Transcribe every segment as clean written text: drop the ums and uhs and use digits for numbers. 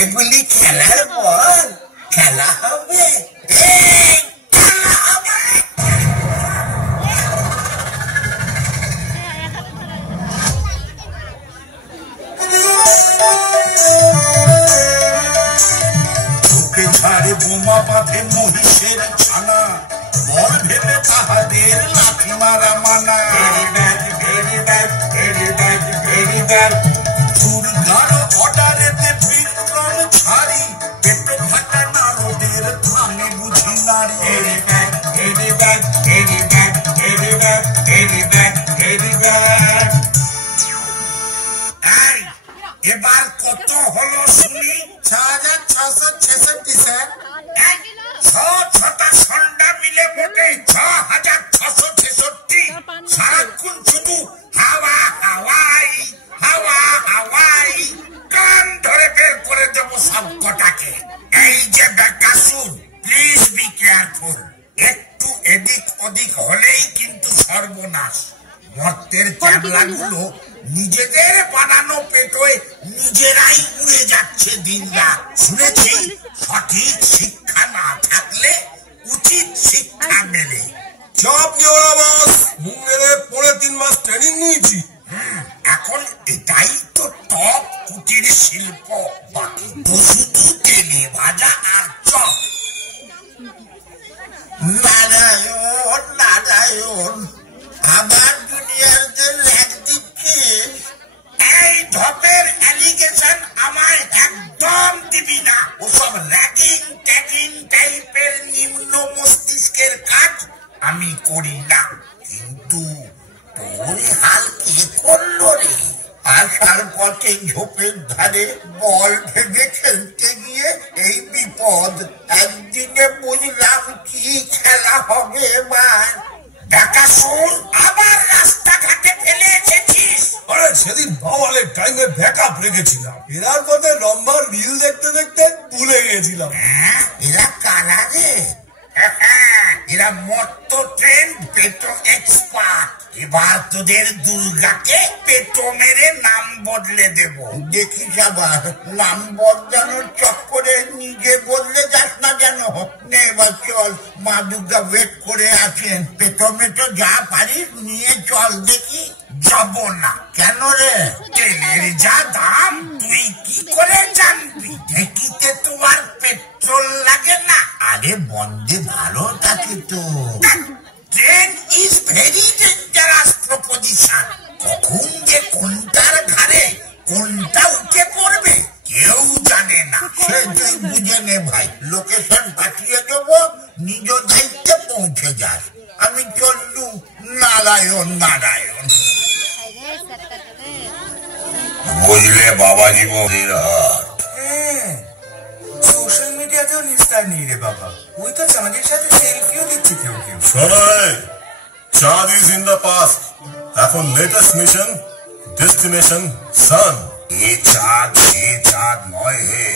এগুলি খেলার বল, খেলা হবে, খেলা হবে। চোখে ঝাড়ে বোমা বাঁধে মহিষের ছানা, বল ভেবে তাহাদের লাঠি মারা মানা। দুর্গার অর্ডারেতে বিক্রম ছাড়ি, পেট ফাটা নারদের থামে বুঝি নারী। এবার কত হলো শুনি? 6666 স্যার। ছটা সন্ধ্যা মিলে মোটে 6666। সারাক্ষণ শুধু হাওয়া হাওয়াই হাওয়া হাওয়াই, কান ধরে বের করে দেবো সব কটাকে। এই যে বেকাসুর, প্লিজ বি কেয়ারফুল। একটু এদিক ওদিক হলেই কিন্তু সর্বনাশ। মর্তের ক্যাবলাগুলো নিজেদের বানানো পেটোয় নিজেরাই উড়ে যাচ্ছে দিন রাত। শুনেছি সঠিক শিক্ষা না থাকলে উচিত শিক্ষা মেলে। জব নিওরা বস, মুখ মেরে 3.5 মাস ট্রেনিং নিয়েছি। এখন এটাই তো টপ কুটির শিল্প, বাকি তো শুধু তেলে ভাজা আর চপ। নারায়ণ নারায়ণ, আবার জুনিয়রদের ল্যাগ দিচ্ছে। এই ঢপের অ্যালিগেশন আমায় একদম দিবি না। ওসব র্যাগিং ট্যাগিং টাইপের নিম্ন মস্তিষ্কের কাজ আমি করি না। কিন্তু তোর হাল কে করলো রে? আসার পথে ঝোপের ধারে বল ভেবে খেলতে গিয়ে এই বিপদ। একদিনে বুঝলাম কি খেলা হবে এবার। দেখা শুন, আবার রাস্তাঘাটে ফেলে এসেছিস। আরে সেদিন বাওয়ালের টাইমে ব্যাকআপ রেখেছিলাম, এরার পথে লম্বা রিল দেখতে দেখতে ভুলে গেছিলাম। এরা কারা রে? এরা মত্ত ট্রেন্ড পেটো এক্সপার্ট। এবার তোদের দুর্গাকে পেটো মেরে নাম বদলে দেব। দেখিস আবার নাম বদলানোর চক্করে নিজে বদলে যাস না যেন। নে এবার চল, মা দুর্গা ওয়েট করে আছেন। পেটো মেটো যা পারিস নিয়ে চল দেখি। যাব না। কেন রে? তেলের যা দাম তুই কি করে জানবি? ঢেকিতে তোমার পেট্রোল লাগে না। আরে বন্দে ভারত আছে তো। Train is very dangerous proposition. কখন যে কোনটার ঘাড়ে কোনটা উঠে পড়বে কেউ জানে না। সে তুই বুঝে নে ভাই, লোকেশন পাঠিয়ে দেবো, নিজ দায়িত্বে পৌঁছে যাস। আমি চললু। নারায়ণ নারায়ণ। বুঝলে বাবাজি বৌদির হাট। সোশ্যাল মিডিয়াতেও নিস্তার নেই রে বাবা। ওই তো চাঁদের সাথে সেলফিও দিচ্ছে কেউ কেউ। শোনো, চাঁদ ইজ ইন দ্য পাস্ট। এখন লেটেস্ট মিশন, ডেস্টিনেশন সান। এ চাঁদ সে চাঁদ নয় হে,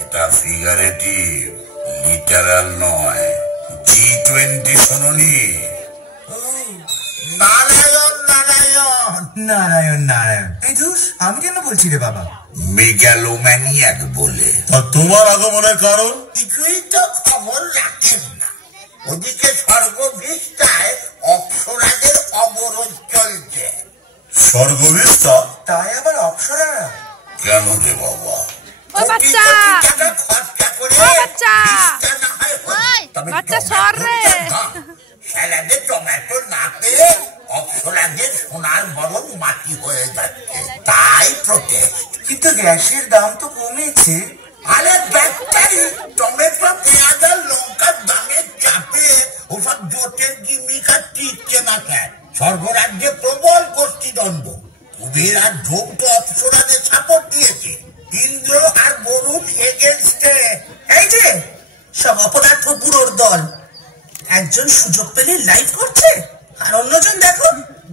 এটা ফিগারেটিভ, লিটারাল নয়। G20 শোনি? নারায়ণ নারায়ণ নারায়ণ নারায়ণ। এই ধুস, আমি কেন বলছি রে বাবা? মেগালোম্যানিয়াক বলে। তোমার আগমনের কারণ? কিছুই তো খবর রাখেন না। ওদিকে স্বর্গভিস্তায় অপ্সরাদের অবরোধ চলছে। স্বর্গভিস্তা? তাই আবার অপ্সরা? কেন রে বাবা? ও বাচ্চা, খরচা করে ও বাচ্চা, ভিস্তা না হয় ওই বাচ্চা সর রে। স্যালাডে টমেটো না পেয়ে অপ্সরাদের সোনার বরং মাটি হয়ে যাচ্ছে, তাই প্রোটেস্ট। কিন্তু গ্যাসের দাম তো কমেছে। আরে ব্যাটারি, টমেটো পেঁয়াজ আর লঙ্কার দামের চাপে ওসব জোটের গিমিকা টিকছে না কেন? স্বর্গরাজ্যে প্রবল গোষ্ঠীদ্বন্দ্ব। কুবের আর ঢোক তো অপ্সরাদের সাপোর্ট দিয়েছে। ইন্দ্র আর বরুণ এগেনস্টে। এই যে সব অপদার্থ বুড়োর দল, একজন সুযোগ পেলে লাইভ করছে, আর অন্যজন দেখো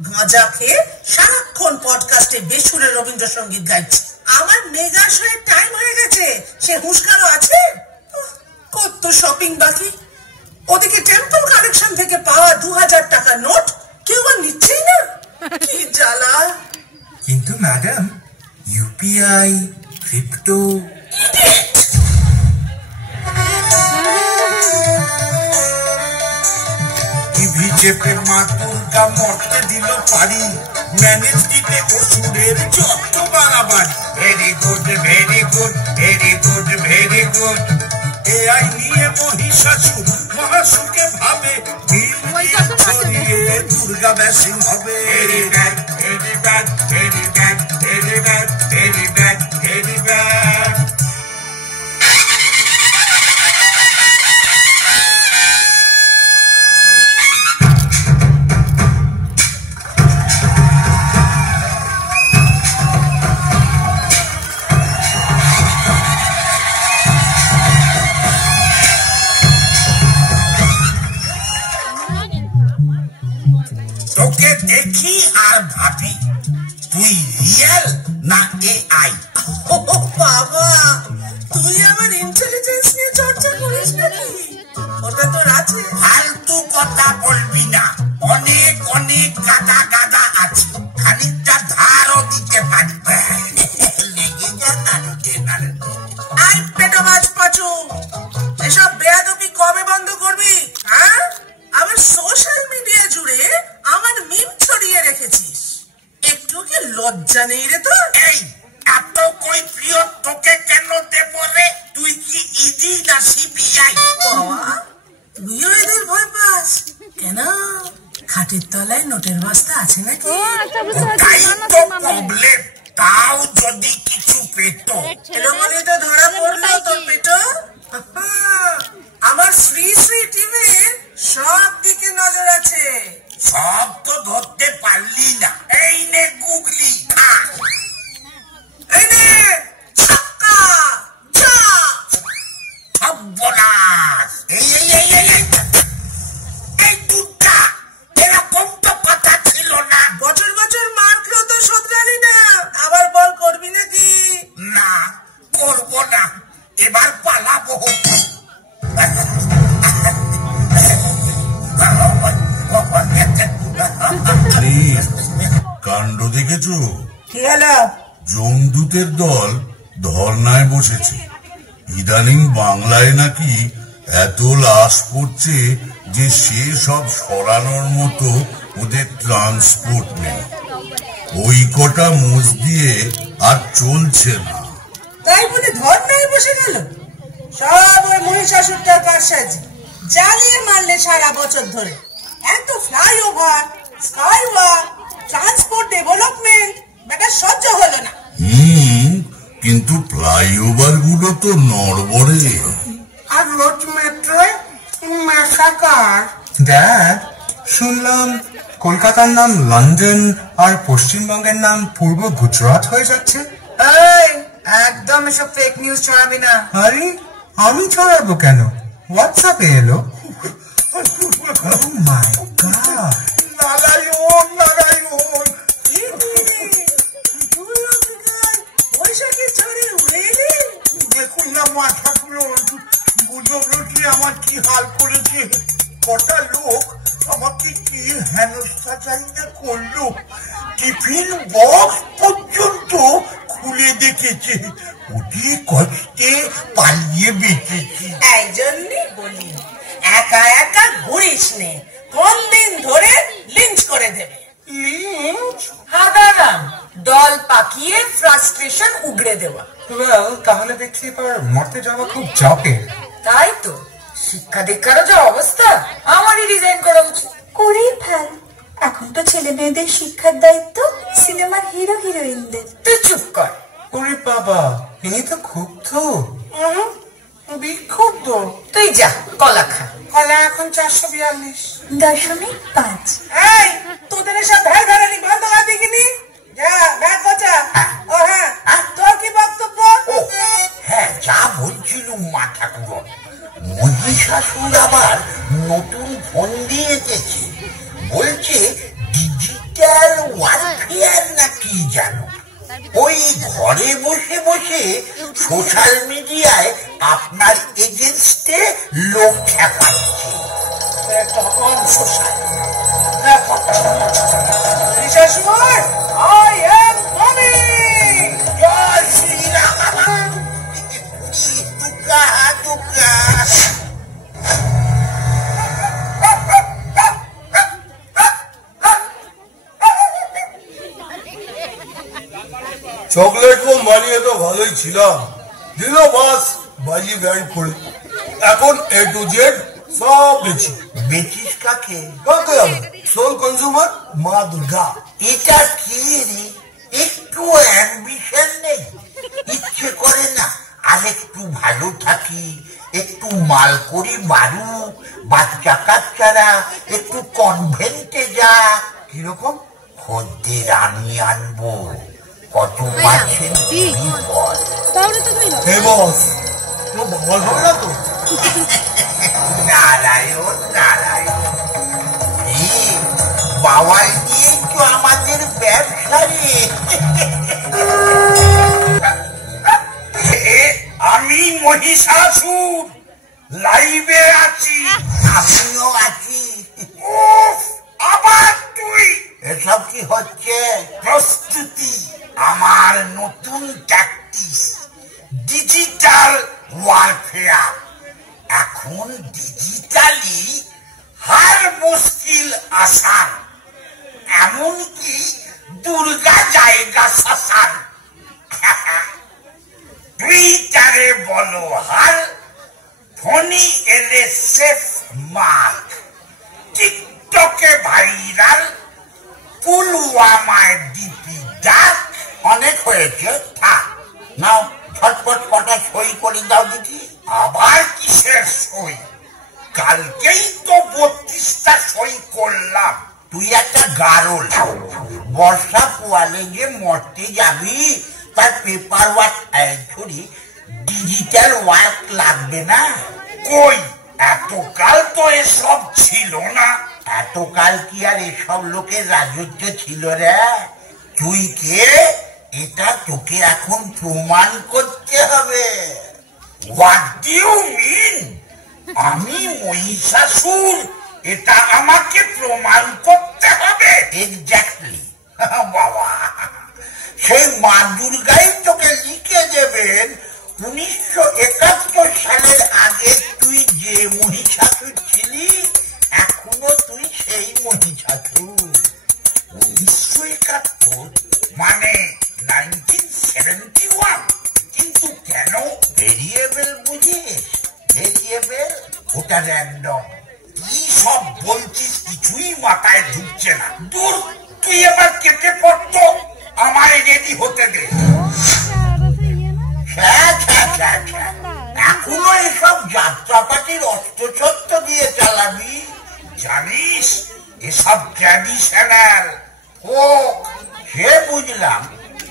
গাঁজা খেয়ে সারাক্ষণ পডকাস্টে বেসুরে রবীন্দ্রসঙ্গীত গাইছে। আমার মেগা শোয়ের টাইম হয়ে গেছে, সে হুঁশকারও আছে? কত শপিং বাকি। ওদিকে টেম্পল কালেকশন থেকে পাওয়া 2000 টাকার নোট কেউ আর নিচ্ছেই না। কি জ্বালা। কিন্তু ম্যাডাম, ইউপিআই, ক্রিপ্টো টিভি চেপে মা দুর্গা মরতে দিল পারি, ম্যানেজ দিতে ওষুধের যত বাড়াবাড়ি। Very good very good very good very good. AI নিয়ে মহিষাসুর মহাসুখে ভাবে ছড়িয়ে দুর্গা ব্যাসিং হবে। Very bad very bad very bad very bad very bad very bad. তোকে দেখি আর ভাবি তুই রিয়েল না এআই। ও বাবা, তুই আমার ইন্টেলিজেন্স নিয়ে চর্চা করিস নাকি? ওটা তোর আছে। ফালতু কথা বলবি না, অনেক অনেক গাদা গাদা আছে, খানিকটা ধারও দিতে পারি। লেগে যা নাড়ুতে নাড়ুতে। আই পেটো মাছ পাচু, এসব বেয়াদবি কবে বন্ধ করবি? হ্যাঁ, আমার সোশ্যাল মিডিয়া জুড়ে আমার মিম ছড়িয়ে রেখেছিস, একটু কি লজ্জা নেই রে তোর? এই এত কই প্রিয় তোকে কেন দেব রে? তুই কি ইডি না সিবিআই? বাবা, তুইও এদের ভয় পাস কেন? খাটের তলায় নোটের বস্তা আছে নাকি? ওটাই তো প্রবলেম। তাও যদি কিছু পেত। এরকমই তো ধরা পড়লো তোর পেটো। আমার শ্রী শ্রী টিভির সব দিকে নজর আছে। সব তো ধরতে পারলি না। এই নে গুগলি খা। এই নে ছক্কা চা। সর্বনাশ। এই এই এই এই এই এই দুটা এরকম তো কথা ছিল না। বছর বছর মার খেয়েও তো শোধরালি না, আবার বল করবি নাকি? না করবো না, এবার পালাবো। কাণ্ড দেখেছো? কি হলো? জমদূতের দল ধর্নায় বসেছে। ইদানিং বাংলায় নাকি এত লাশ পড়ছে যে সে সব সরানোর মতো ওদের ট্রান্সপোর্ট নেই। ওই কটা মোষ দিয়ে আর চলছে না। তাই বলে ধর্নায় বসে গেল? সব ওই মহিষাসুরটার কারসাজি। জ্বালিয়ে মারলে সারা বছর ধরে। এত ফ্লাইওভার, স্কাইওয়াক, ট্রান্সপোর্ট ডেভেলপমেন্ট, বেটা সহ্য হলো না। কিন্তু ফ্লাইওভার গুলো তো নড়বড়ে। আর রোড মেট্রোয় ম্যাসাকার। ড্যাড, শুনলাম কলকাতার নাম লন্ডন আর পশ্চিমবঙ্গের নাম পূর্ব গুজরাট হয়ে যাচ্ছে। এই, একদম এসব ফেক নিউজ ছড়াবি না। আরে আমি ছড়াবো কেন? হোয়াটসঅ্যাপে এলো। Oh my God! Narayan Narayan. দেখুন না মা ঠাকুর, গুজবটি আমার কি হাল করেছে। কটা লোক আমাকে কি হেনস্থা চাই না করলো, টিফিন বক্স পর্যন্ত খুলে দেখেছে। অতি কষ্টে পালিয়ে বেঁচেছি। এই জন্যই বলি, একা একা ঘুরিস নে, কোন দিন ধরে লিঞ্চ করে দেবে। লিঞ্চ? হাদারাম দল পাকিয়ে ফ্রাস্ট্রেশন উগড়ে দেওয়া। ওয়েল, তাহলে দেখছি এবার মরতে যাওয়া খুব চাপের। তাই তো, শিক্ষা দীক্ষারও যা অবস্থা, আমারই রিজাইন করা উচিত। করেই ফেল। এখন তো ছেলে মেয়েদের শিক্ষার দায়িত্ব সিনেমার হিরো হিরোইনদের। তুই চুপ কর। ওরে বাবা, ইনি তো ক্ষুব্ধ। বিক্ষুব্ধ? তুই যা কলা খা। কলা এখন 442। 0.5। এই, তোদের এসব ভ্যাল ভ্যালানি বন্ধ কর দেখিনি। যা ব্যাগ গোছা। ও হ্যাঁ, তোর কি বক্তব্য? হ্যাঁ, যা বলছিলুম মা ঠাকুর, মহিষাসুর আবার নতুন ফোন দিয়ে এসেছে। বলছে ডিজিটাল ওয়ারফেয়ার না কি জানো। ওই ঘরে বসে বসে সোশ্যাল মিডিয়ায় আপনার এগেনস্টে লোক খেপাচ্ছে। তখন social Mahishasur, I am coming! জয় শ্রীরাম। খোকা। চকলেট কম বানিয়ে তো ভালোই ছিলাম, দিল বাস বাজি ব্যান্ড করে। এখন A to Z সব বেচি। বেচিস কাকে? সোল কনজিউমার মা দুর্গা। এটা কি রে? একটু অ্যাম্বিশন নেই? ইচ্ছে করে না আর একটু ভালো থাকি, একটু মাল করি বাড়ু, বাচ্চা কাচ্চারা একটু কনভেন্টে যা। কিরকম? খদ্দের আমি আনবো, কত পাচ্ছেন বল। হে বস, তো বল হবে না তো? নারায়ণ নারায়ণ, বাওয়াল নিয়ে তো আমাদের ব্যবসা রে। আমি মহিষাসুর লাইভে আছি। আমিও আছি। আবার তুই? এসব কি হচ্ছে? প্রস্তুতি, আমার নতুন ট্যাকটিক্স, ডিজিটাল ওয়ারফেয়ার। এখন ডিজিটালি হার মুশকিল আসান, এমনকি দুর্গা জায়গা শাসান। টুইটারে বলো হার, ফোনি এলে সেফ মার্ক, টিকটকে ভাইরাল, পুলওয়ামায় ডিপি ডাক। অনেক হয়েছে, থাক নাও ছটপট কটা সই করে দাও দিদি। আবার কিসের সই? কালকেই তো 32টা সই করলাম। তুই একটা গারল, বর্ষা পোয়ালে যে মরতে যাবি তার পেপার ওয়ার্ক ছড়ি ডিজিটাল ওয়ার্ক লাগবে না? কই, এতকাল তো এসব ছিল না। এতকাল কি আর এসব লোকের রাজত্ব ছিল রে? তুই কে এটা তোকে এখন প্রমাণ করতে হবে। What do you mean? আমি মহিষাসুর, এটা আমাকে প্রমাণ করতে হবে? এক্স্যাক্টলি বাবা, সেই মা দুর্গাই তোকে লিখে দেবেন 1971 সালের আগে তুই যে মহিষাসুর ছিলি, এখনো তুই সেই মহিষাসুর। 1971 মানে 1971। কিন্তু কেন? ভেরিয়েবল বুঝিস? ভেরিয়েবল ওটা র্যান্ডম। কি সব বলছিস কিছুই মাথায় ঢুকছে না। দূর, তুই এবার কেটে পড়তো, আমায় রেডি হতে দে। এখনো এসব যাত্রাপাতির অস্ত্রশস্ত্র দিয়ে চালাবি? জানিস এসব ট্র্যাডিশনাল ফোক, সে বুঝলাম,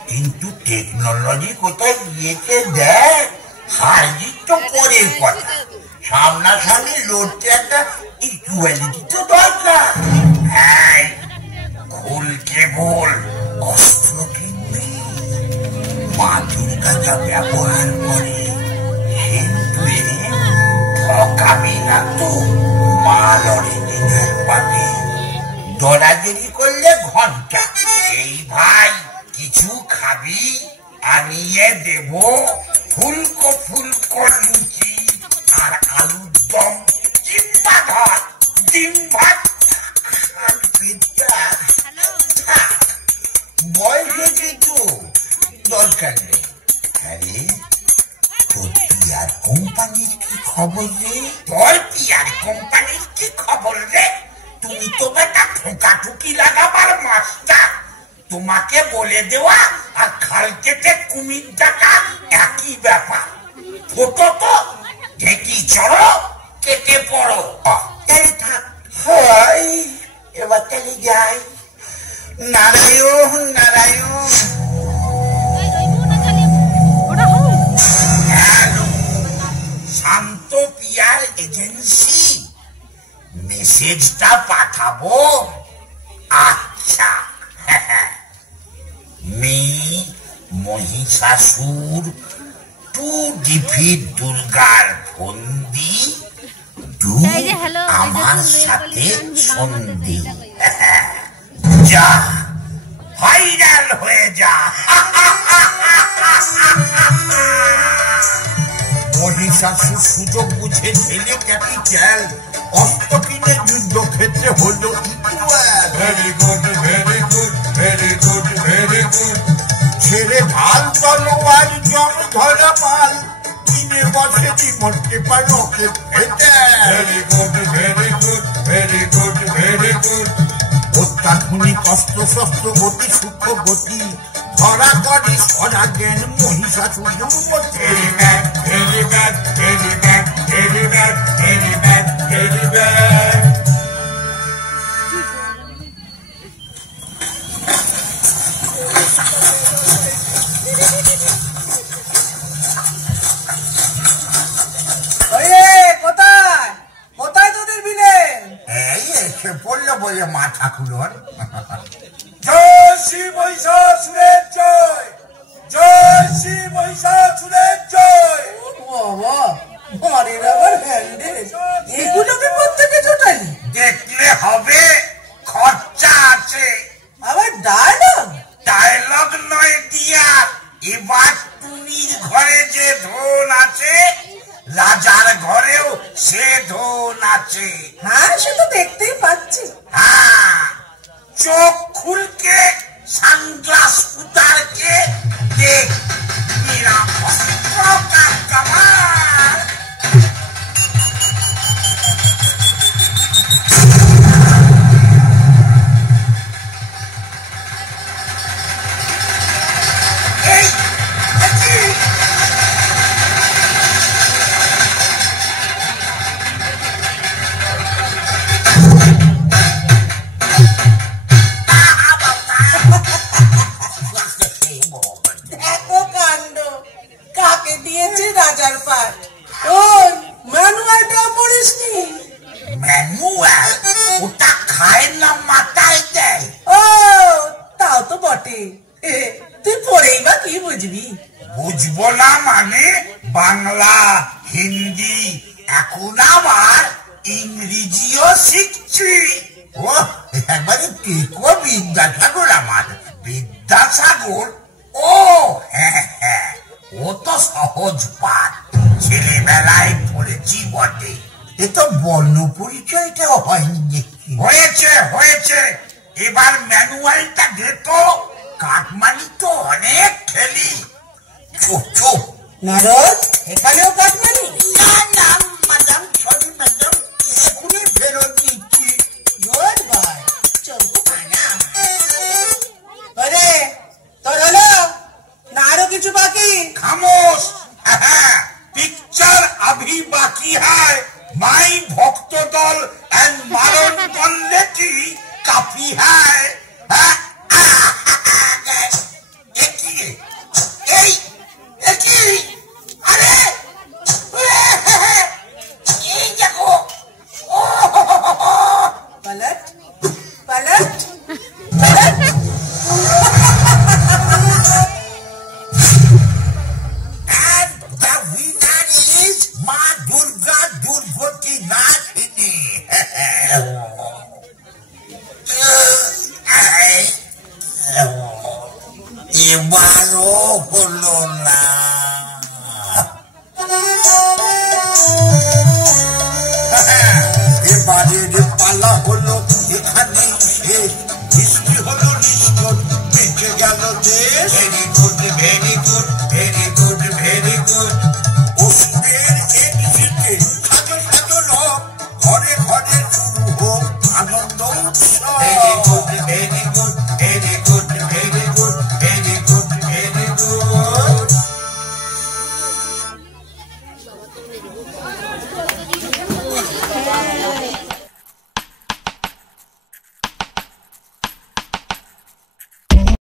কিন্তু টেকনোলজি কোথায় গিয়েছে দেখ। হারজিত তো পরের কথা, সামনাসামনি লড়তে একটা ইকুয়ালিটি তো দরকার। হ্যাঁ, খুলকে বল, অস্ত্র কিনবি? মা দুর্গা যা ব্যবহার করে হিন্দুয়ে ঠকাবি না তো। মা লড়ে দিনের পাতে, দরাদরি করলে ঘন্টা। এই ভাই, কিছু খাবি? আনিয়ে দেব ফুলকো ফুলকো লুচি আর আলুর দম, চিন্তা ধর, ডিম ভাত, বয়সে কিন্তু দরকার নেই। আরে তোর পিয়ার কোম্পানির কি খবর রে? তোর পিয়ার কোম্পানির কি খবর রে? তুমি তো বেটা ঠোকাঠুকি লাগাবার মাস্টার। তোমাকে বলে দেওয়া আর খাল কেটে কুমির টাকা একই ব্যাপার। ফটো তো ঢেকি চড়ো, কেটে পড়ো। তাই থাক, হয় এবার চলে যাই। নারায়ণ নারায়ণ। হ্যালো, শান্ত পিয়ার এজেন্সি, মেসেজটা পাঠাবো? আচ্ছা, মি মহিষাসুর টু ডিফিট দুর্গার ফন্দি, ডু আমার সাথে সন্ধি। যা, ভাইরাল হয়ে যা। মহিষা মহিষাসুর সুযোগ বুঝে ঢেলে ক্যাপিটাল, অস্ত্র কিনে যুদ্ধক্ষেত্রে হলো equal. Very good, very good, very good, very good. ছেড়ে ঢাল তলোয়ার জং ধরা মাল, কিনে বসে remote paper rocket fatal. Very good, very good, very good, very good. অত্যাধুনিক অস্ত্র শস্ত্র গতি সূক্ষ্ম গতি, ধরা করি স্বরাজ্ঞের মহিষাসুর দুর্মতি। Very bad, very bad, very bad, very bad, very bad, very bad. কোথায় কোথায় তোদের বিলেন? এই এসে পড়লো বলে মা ঠাকুরন। জয় শ্রী মহিষাসুরের জয়, জয় শ্রী মহিষাসুরের জয়। বাবা, ঘরের আবার ব্যান্ডেজ, এগুলোকে প্রত্যেকে জোটালি? দেখলে হবে, খরচা আছে। আবার ডায়লগ? ডায়লগ নয় দিয়া, এবার টুনির ঘরে যে ধন আছে, রাজার ঘরেও সে ধন আছে। হ্যাঁ, সে তো দেখতেই পাচ্ছি। হ্যাঁ, চোখ খুলকে সানগ্লাস উতারকে দেখ, মেরা অস্ত্র কা কামাল। এই দেখি, এত কাণ্ড, কাকে দিয়েছে রাজার পাট? ওই ম্যানুয়ালটা পড়িসনি? ম্যানুয়াল ওটা খায় না, মাথায় দেয়। ও, তাও তো বটে। তুই পড়েই বা কি বুঝবি? বুঝবো না মানে বাংলা, হিন্দি, এখন আবার ইংরেজিও শিখছি। ও একবারে টেকো বিদ্যাসাগর আমার। বিদ্যাসাগর? ও হ্যাঁ হ্যাঁ, ও তো সহজ পাঠ, ছেলেবেলায় পড়েছি বটে। এ তো বর্ণ পরিচয়টাও হয়নি দেখছি। হয়েছে হয়েছে, এবার ম্যানুয়ালটা দে তো, কাটমানি তো অনেক খেলি। চুপ চুপ। নারদ, এখানেও কাটমানি? না না ম্যাডাম, সরি ম্যাডাম, এখনই ফেরত দিচ্ছি। গুড বয়, চলবো না। আরে তোর হলো না আরো কিছু বাকি? খামোশ। পিকচার अभी बाकी है। माई भक्त दल एंड मारन कॉलेटी काफी है। अरे देखो, पलट पलट पलट। and the winner is Ma